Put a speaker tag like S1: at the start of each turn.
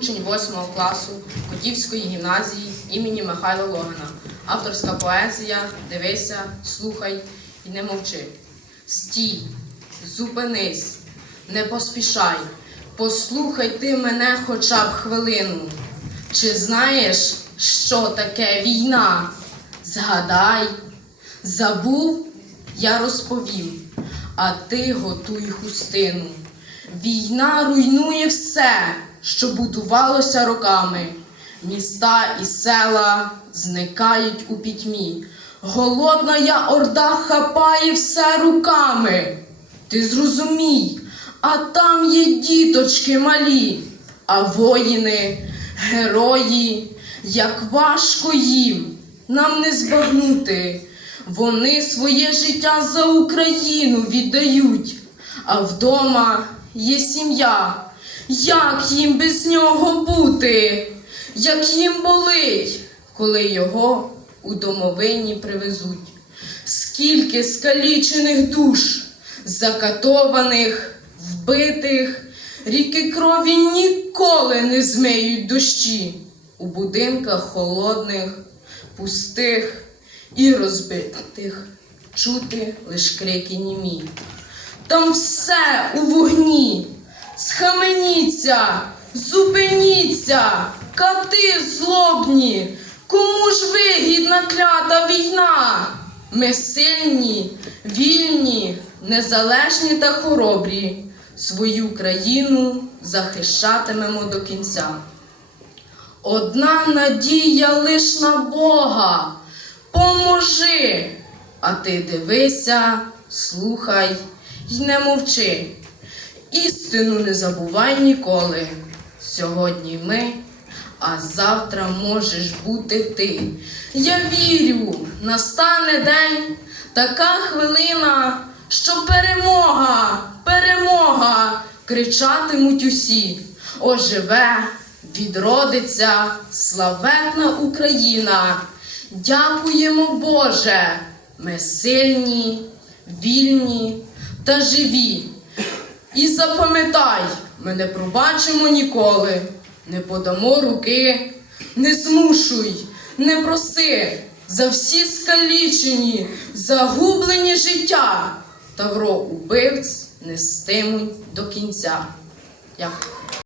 S1: учень 8 класу Котівської гімназії імені Михайла Логана. Авторська поезія Дивися, слухай і не мовчи. Стій, зупинись, не поспішай, послухай ти мене хоча б хвилину. Чи знаєш, що таке війна? Згадай, забув, я розповім, а ти готуй хустину. Війна руйнує все, що будувалося роками. Міста і села зникають у пітьмі. Голодна я орда хапає все руками. Ти зрозумій, а там є діточки малі, а воїни, герої, як важко їм, нам не збагнути. Вони своє життя за Україну віддають, а вдома є сім'я. Як їм без нього бути? Як їм болить, коли його у домовині привезуть? Скільки скалічених душ, закатованих, вбитих, ріки крові ніколи не змиють дощі у будинках холодних, пустих і розбитих чути лиш крики німі. Там все у вогні. Схаменіться, зупиніться, кати злобні. Кому ж вигідна клята війна? Ми сильні, вільні, незалежні та хоробрі. Свою країну захищатимемо до кінця. Одна надія лиш на Бога. Поможи. А ти дивися, слухай й не мовчи. Істину не забувай ніколи. Сьогодні ми, а завтра можеш бути ти. Я вірю, настане день, така хвилина, що перемога, перемога кричатимуть усі. Оживе, відродиться славетна Україна. Дякуємо, Боже, ми сильні, вільні та живі. І запам'ятай, ми не пробачимо ніколи, не подамо руки, не змушуй, не проси за всі скалічені, загублені життя. Тавро убивць нестимуть до кінця. Дякую.